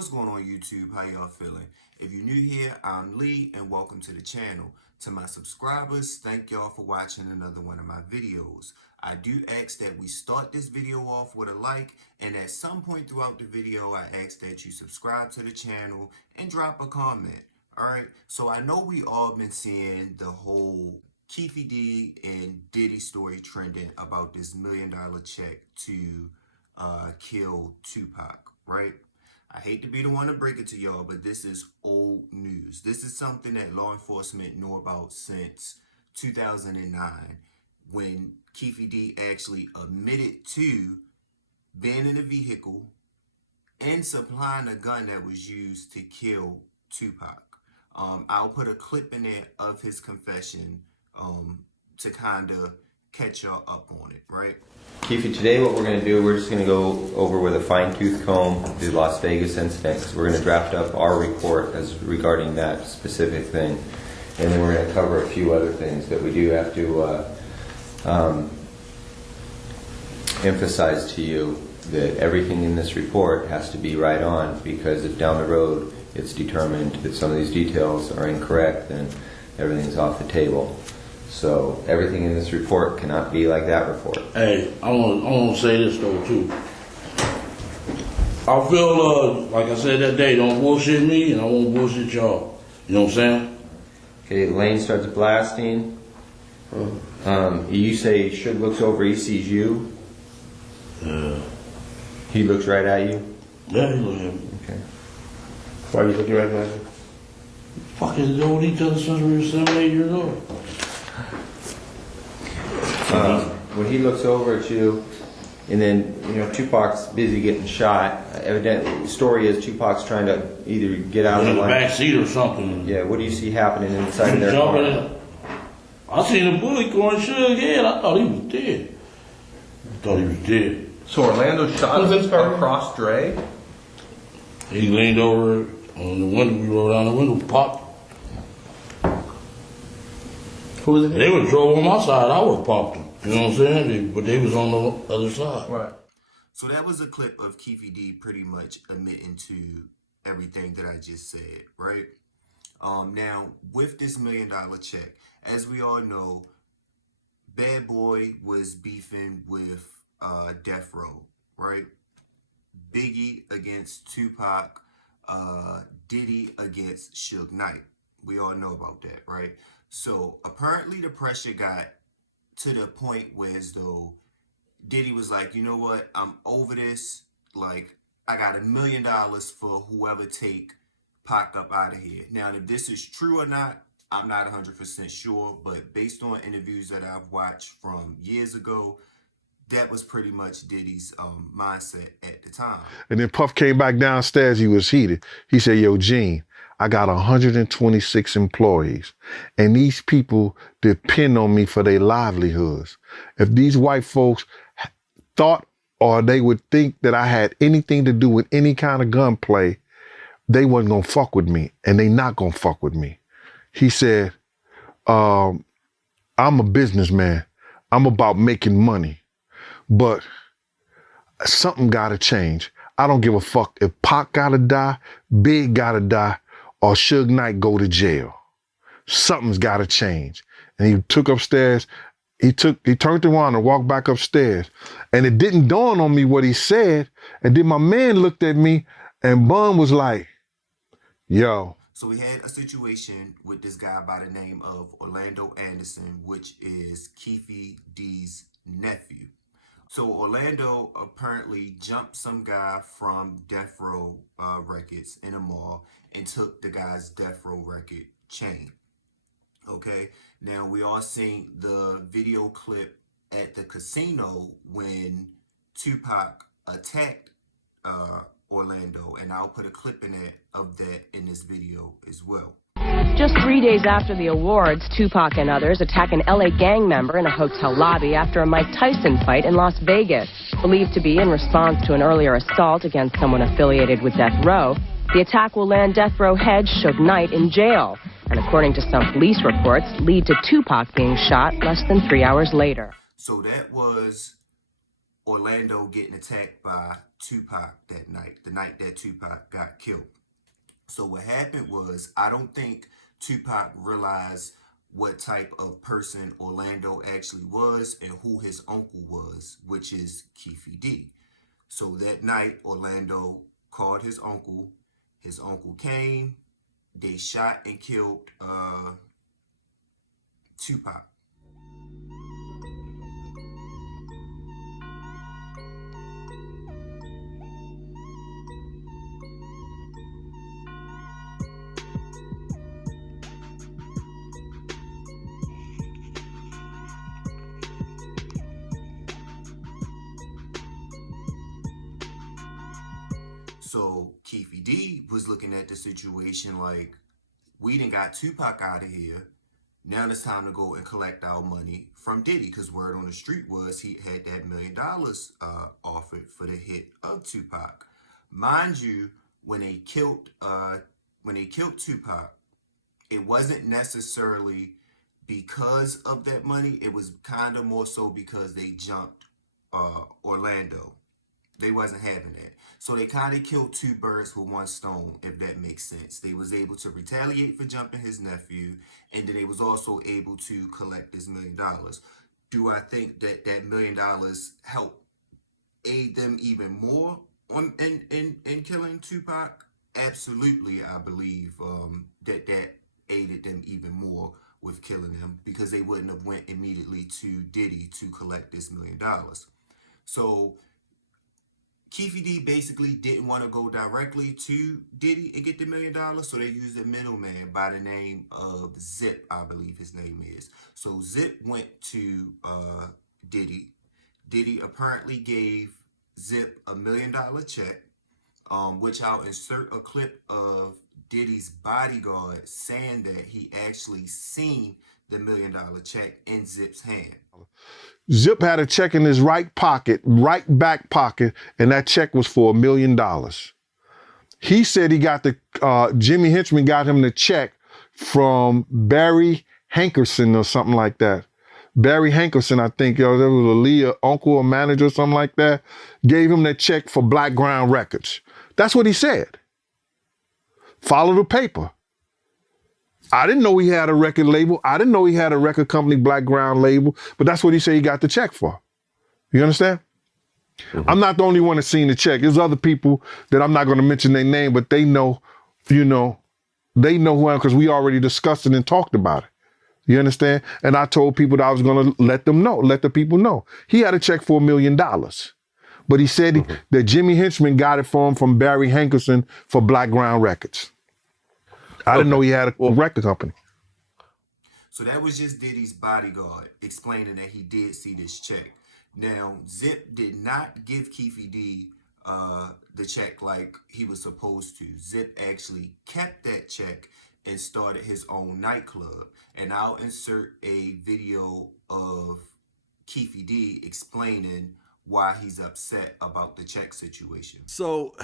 What's going on YouTube? How y'all feeling? If you're new here, I'm Lee and welcome to the channel. To my subscribers, thank y'all for watching another one of my videos. I do ask that we start this video off with a like, and at some point throughout the video, I ask that you subscribe to the channel and drop a comment. Alright, so I know we all been seeing the whole Keefe D and Diddy story trending about this $1 million check to kill Tupac, right? I hate to be the one to break it to y'all, but this is old news. This is something that law enforcement know about since 2009, when Keefe D actually admitted to being in a vehicle and supplying a gun that was used to kill Tupac. I'll put a clip in there of his confession to kind of catch y'all up on it, right? Keefe, today what we're going to do, we're just going to go over with a fine-tooth comb the Las Vegas incident. We're going to draft up our report as regarding that specific thing, and then we're going to cover a few other things that we do have to emphasize to you that everything in this report has to be right on, because if down the road it's determined that some of these details are incorrect, then everything's off the table. So everything in this report cannot be like that report. Hey, I want to say this though too. I feel like I said that day, don't bullshit me and I won't bullshit y'all. You know what I'm saying? Okay, Lane starts blasting. You say Suge looks over, he sees you. He looks right at you. Yeah, he looks at me. Okay. Why are you looking right at me? Fucking known each other since we were 7, 8 years old. When he looks over at you, and then, you know, Tupac's busy getting shot. Evidently, the story is Tupac's trying to either get out of the line. Back seat or something. Yeah, what do you see happening inside of their car? I seen a bullet going Suge's head. I thought he was dead. So Orlando shot him across Dre? He leaned over on the window. We rolled down the window, popped. Who was it? They would drove on my side. I would have popped them. You know what I'm saying? But they was on the other side. Right. So that was a clip of Keefe D pretty much admitting to everything that I just said, right? Now, with this $1 million check, as we all know, Bad Boy was beefing with Death Row, right? Biggie against Tupac, Diddy against Suge Knight. We all know about that, right? So apparently the pressure got to the point where as though Diddy was like, you know what, I'm over this. Like, I got $1 million for whoever take Pac up out of here. Now, if this is true or not, I'm not 100% sure, but based on interviews that I've watched from years ago, that was pretty much Diddy's mindset at the time. And then Puff came back downstairs, he was heated. He said, yo, Gene, I got 126 employees, and these people depend on me for their livelihoods. If these white folks thought or they would think that I had anything to do with any kind of gunplay, they wasn't gonna fuck with me, and they not gonna fuck with me. He said, I'm a businessman. I'm about making money, but something gotta change. I don't give a fuck if Pac gotta die, Big gotta die, or Suge Knight go to jail. Something's gotta change. And he took upstairs, he turned around and walked back upstairs. And it didn't dawn on me what he said. And then my man looked at me and Bun was like, yo. So we had a situation with this guy by the name of Orlando Anderson, which is Keefe D's nephew. So Orlando apparently jumped some guy from Death Row Records in a mall and took the guy's Death Row record chain. Okay, now we all seen the video clip at the casino when Tupac attacked Orlando, and I'll put a clip in it of that in this video as well. Just 3 days after the awards, Tupac and others attack an LA gang member in a hotel lobby after a Mike Tyson fight in Las Vegas. Believed to be in response to an earlier assault against someone affiliated with Death Row, the attack will land Death Row head Suge Knight in jail, and according to some police reports, lead to Tupac being shot less than 3 hours later. So that was Orlando getting attacked by Tupac that night, the night that Tupac got killed. So what happened was, I don't think Tupac realized what type of person Orlando actually was and who his uncle was, which is Keefe D. So that night, Orlando called his uncle. His uncle came. They shot and killed Tupac. So Keefe D was looking at the situation like, we done got Tupac out of here. Now it's time to go and collect our money from Diddy, because word on the street was he had that $1 million offered for the hit of Tupac. Mind you, when they killed Tupac, it wasn't necessarily because of that money. It was kind of more so because they jumped Orlando. They wasn't having that. So they kind of killed two birds with one stone, if that makes sense. They was able to retaliate for jumping his nephew, and then they was also able to collect this $1 million. Do I think that that $1 million helped aid them even more in killing Tupac? Absolutely, I believe that aided them even more with killing him, because they wouldn't have went immediately to Diddy to collect this $1 million. So Keefe D basically didn't want to go directly to Diddy and get the $1 million, so they used a middleman by the name of Zip, I believe his name is. So Zip went to Diddy. Diddy apparently gave Zip a $1 million check, which I'll insert a clip of Diddy's bodyguard saying that he actually seen the $1 million check in Zip's hand. Zip had a check in his right back pocket, and that check was for $1 million. He said he got Jimmy Henchman got him the check from Barry Hankerson or something like that. Barry Hankerson, I think, there was a Leah uncle or manager or something like that, gave him that check for Black Ground Records. That's what he said. Follow the paper. I didn't know he had a record label. I didn't know he had a record company, Black Ground label, but that's what he said he got the check for. You understand? Mm-hmm. I'm not the only one that's seen the check. There's other people that I'm not going to mention their name, but they know, they know who I am, because we already discussed it and talked about it. You understand? And I told people that I was going to let the people know. He had a check for $1 million. But he said that Jimmy Henchman got it for him from Barry Hankerson for Black Ground Records. I didn't know he had a record company. So that was just Diddy's bodyguard explaining that he did see this check. Now, Zip did not give Keefe D the check like he was supposed to. Zip actually kept that check and started his own nightclub. And I'll insert a video of Keefe D explaining why he's upset about the check situation. So,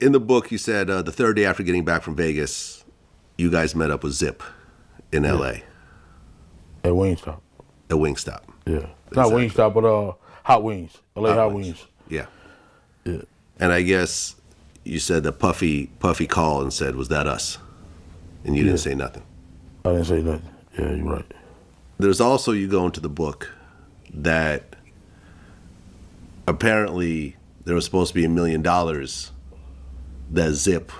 in the book, you said the third day after getting back from Vegas, you guys met up with Zip in L.A. At Wingstop. At Wingstop. Yeah. Not Wingstop, but Hot Wings. L.A. Hot Wings. Yeah. Yeah. And I guess you said that Puffy called and said, "Was that us?" And you didn't say nothing. I didn't say nothing. Yeah, you're right. There's also, you go into the book, that apparently there was supposed to be $1 million that Zip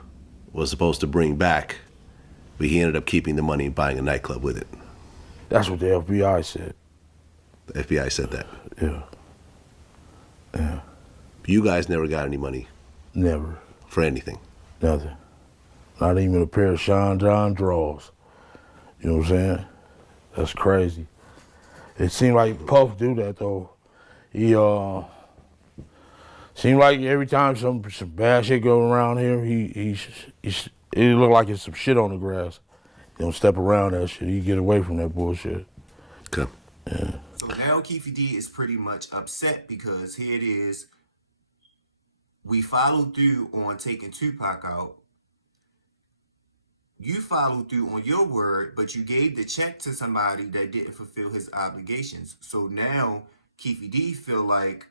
was supposed to bring back, but he ended up keeping the money and buying a nightclub with it. That's what the FBI said. The FBI said that. Yeah. Yeah. You guys never got any money Never. for anything. Nothing. Not even a pair of Sean John drawers. You know what I'm saying? That's crazy. It seemed like Puff do that though. He seemed like every time some bad shit go around here, it look like it's some shit on the grass. He don't step around that shit. He get away from that bullshit. Okay. Yeah. So now Keefe D is pretty much upset because here it is. We followed through on taking Tupac out. You followed through on your word, but you gave the check to somebody that didn't fulfill his obligations. So now Keefe D feel like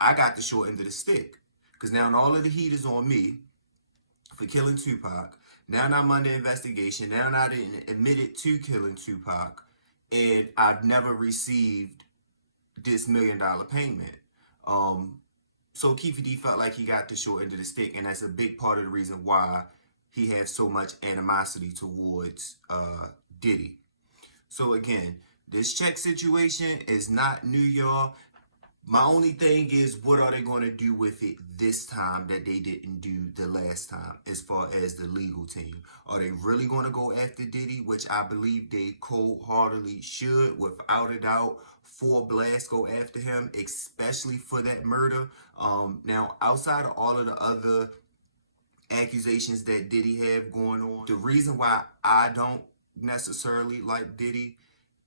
I got the short end of the stick. Because now all of the heat is on me for killing Tupac. Now I'm under investigation. Now I didn't admitted to killing Tupac. And I've never received this $1 million payment. So Keefe D felt like he got the short end of the stick. And that's a big part of the reason why he has so much animosity towards Diddy. So again, this check situation is not new, y'all. My only thing is, what are they going to do with it this time that they didn't do the last time as far as the legal team? Are they really going to go after Diddy, which I believe they cold-heartedly should, without a doubt, full blast go after him, especially for that murder. Now, outside of all of the other accusations that Diddy have going on, the reason why I don't necessarily like Diddy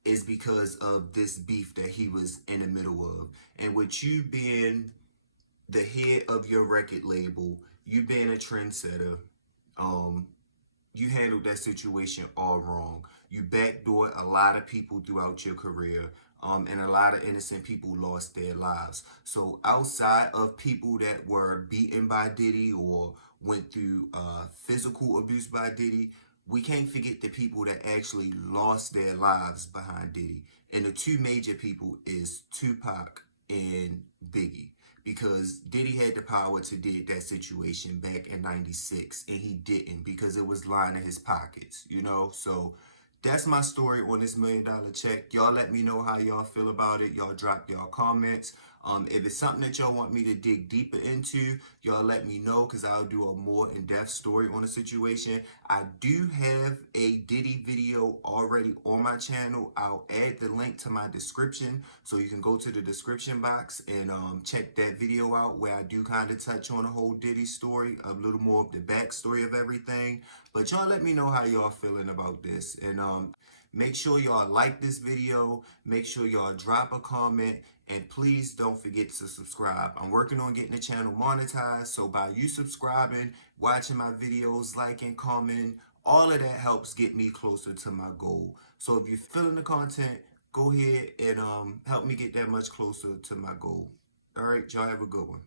is because of this beef that he was in the middle of. And with you being the head of your record label, you being a trendsetter, you handled that situation all wrong. You backdoored a lot of people throughout your career, and a lot of innocent people lost their lives. So outside of people that were beaten by Diddy or went through physical abuse by Diddy, we can't forget the people that actually lost their lives behind Diddy. And the two major people is Tupac and Biggie. Because Diddy had the power to did that situation back in 96, and he didn't because it was lining his pockets, you know? So that's my story on this $1 million check. Y'all let me know how y'all feel about it. Y'all drop y'all comments. If it's something that y'all want me to dig deeper into, y'all let me know, because I'll do a more in-depth story on the situation. I do have a Diddy video already on my channel. I'll add the link to my description, so you can go to the description box and check that video out, where I do kind of touch on the whole Diddy story, a little more of the backstory of everything. But y'all let me know how y'all feeling about this. And make sure y'all like this video. Make sure y'all drop a comment. And please don't forget to subscribe. I'm working on getting the channel monetized. So by you subscribing, watching my videos, liking, commenting, all of that helps get me closer to my goal. So if you're feeling the content, go ahead and help me get that much closer to my goal. All right, y'all have a good one.